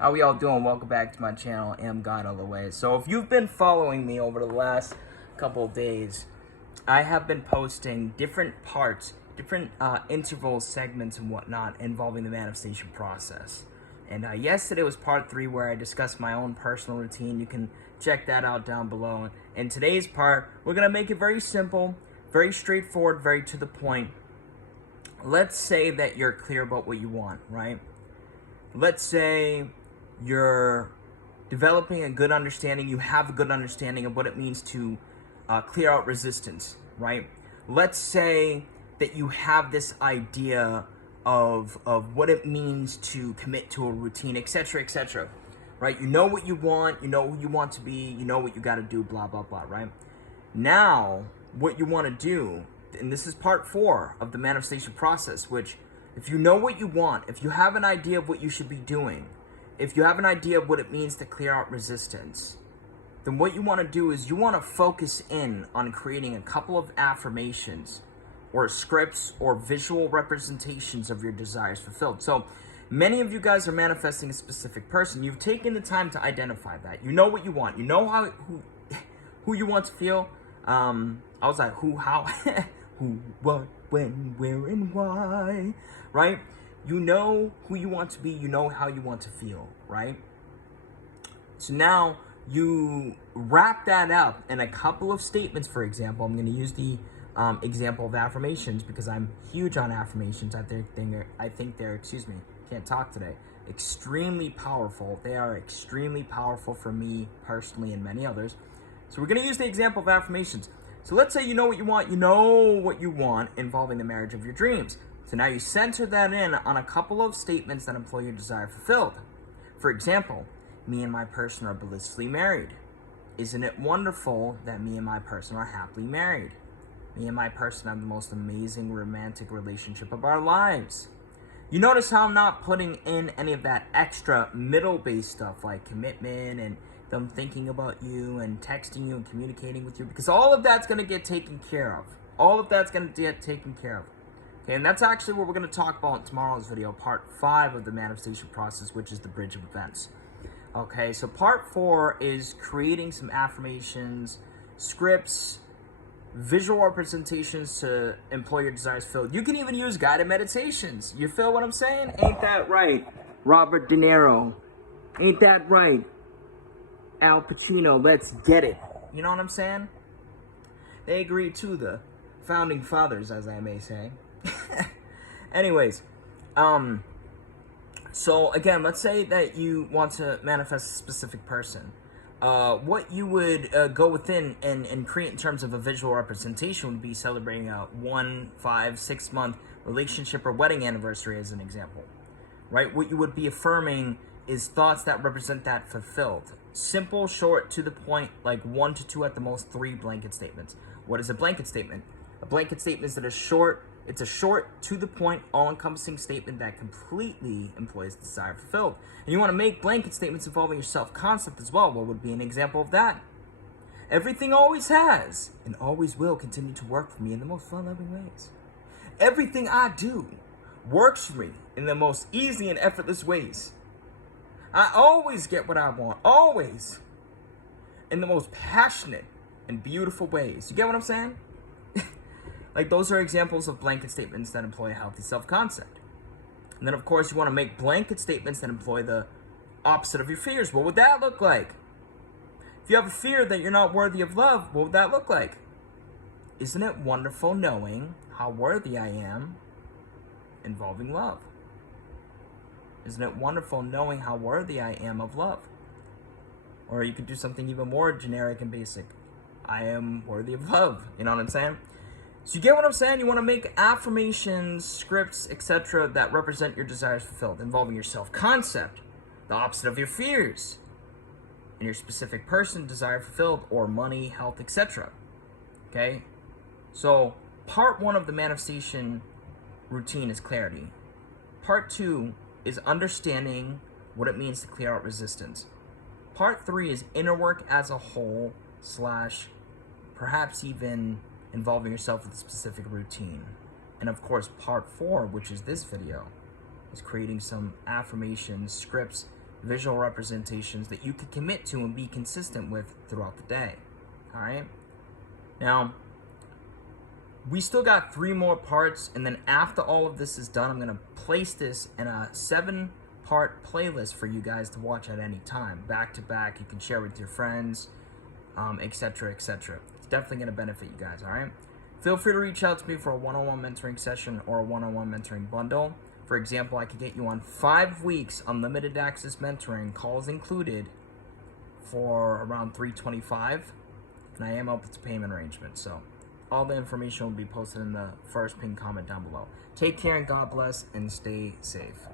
How we all doing? Welcome back to my channel, Am God All The Way. So if you've been following me over the last couple of days, I have been posting different parts, different interval segments and whatnot involving the manifestation process. And yesterday was part 3 where I discussed my own personal routine. You can check that out down below. In today's part, we're going to make it very simple, very straightforward, very to the point. Let's say that you're clear about what you want, right? Let's say you're developing a good understanding, you have a good understanding of what it means to clear out resistance, right? Let's say that you have this idea of what it means to commit to a routine, etc., right? You know what you want, you know who you want to be, you know what you got to do, blah, blah, blah, right? Now, what you want to do, and this is part 4 of the manifestation process, which if you know what you want, if you have an idea of what you should be doing, if you have an idea of what it means to clear out resistance, then what you want to do is you want to focus in on creating a couple of affirmations or scripts or visual representations of your desires fulfilled. So many of you guys are manifesting a specific person. You've taken the time to identify that. You know what you want. You know who you want to feel. I was like, who, how, who, what, when, where, and why, right? You know who you want to be, you know how you want to feel, right? So now you wrap that up in a couple of statements. For example, I'm going to use the example of affirmations because I'm huge on affirmations. I think they're, excuse me, can't talk today, extremely powerful. They are extremely powerful for me personally and many others. So we're going to use the example of affirmations. So let's say you know what you want involving the marriage of your dreams. So now you center that in on a couple of statements that employ your desire fulfilled. For example, me and my person are blissfully married. Isn't it wonderful that me and my person are happily married? Me and my person have the most amazing romantic relationship of our lives. You notice how I'm not putting in any of that extra middle-based stuff like commitment and them thinking about you and texting you and communicating with you, because all of that's going to get taken care of. All of that's going to get taken care of. Okay, and that's actually what we're going to talk about in tomorrow's video, part 5 of the manifestation process, which is the bridge of events. Okay, so part 4 is creating some affirmations, scripts, visual representations to employ your desires fulfilled. You can even use guided meditations. You feel what I'm saying? Ain't that right, Robert De Niro? Ain't that right, Al Pacino? Let's get it. You know what I'm saying? They agreed to the founding fathers, as I may say. Anyways, so again, let's say that you want to manifest a specific person. What you would go within and create in terms of a visual representation would be celebrating a 1, 5, 6 month relationship or wedding anniversary as an example, right? What you would be affirming is thoughts that represent that fulfilled. Simple, short, to the point, like 1 to 2 at the most, 3 blanket statements. What is a blanket statement? A blanket statement is that it's a short, to the point, all-encompassing statement that completely employs the desire fulfilled. And you want to make blanket statements involving your self-concept as well. What would be an example of that? Everything always has and always will continue to work for me in the most fun-loving ways. Everything I do works for me in the most easy and effortless ways. I always get what I want, always, in the most passionate and beautiful ways. You get what I'm saying? Like, those are examples of blanket statements that employ a healthy self-concept. And then, of course, you want to make blanket statements that employ the opposite of your fears. What would that look like? If you have a fear that you're not worthy of love, what would that look like? Isn't it wonderful knowing how worthy I am involving love? Isn't it wonderful knowing how worthy I am of love? Or you could do something even more generic and basic. I am worthy of love. You know what I'm saying? So you get what I'm saying? You want to make affirmations, scripts, etc. that represent your desires fulfilled, involving your self-concept, the opposite of your fears, and your specific person, desire fulfilled, or money, health, etc. Okay? So part 1 of the manifestation routine is clarity. Part 2 is understanding what it means to clear out resistance. Part 3 is inner work as a whole / perhaps even involving yourself with a specific routine. And of course, part 4, which is this video, is creating some affirmations, scripts, visual representations that you could commit to and be consistent with throughout the day. All right? Now, we still got 3 more parts, and then after all of this is done, I'm going to place this in a 7-part playlist for you guys to watch at any time. Back to back, you can share with your friends, etc., etc. It's definitely going to benefit you guys, all right? Feel free to reach out to me for a one-on-one mentoring session or a one-on-one mentoring bundle. For example, I could get you on 5 weeks unlimited access mentoring, calls included, for around $325, and I am open to payment arrangements. So all the information will be posted in the first pinned comment down below. Take care and God bless, and stay safe.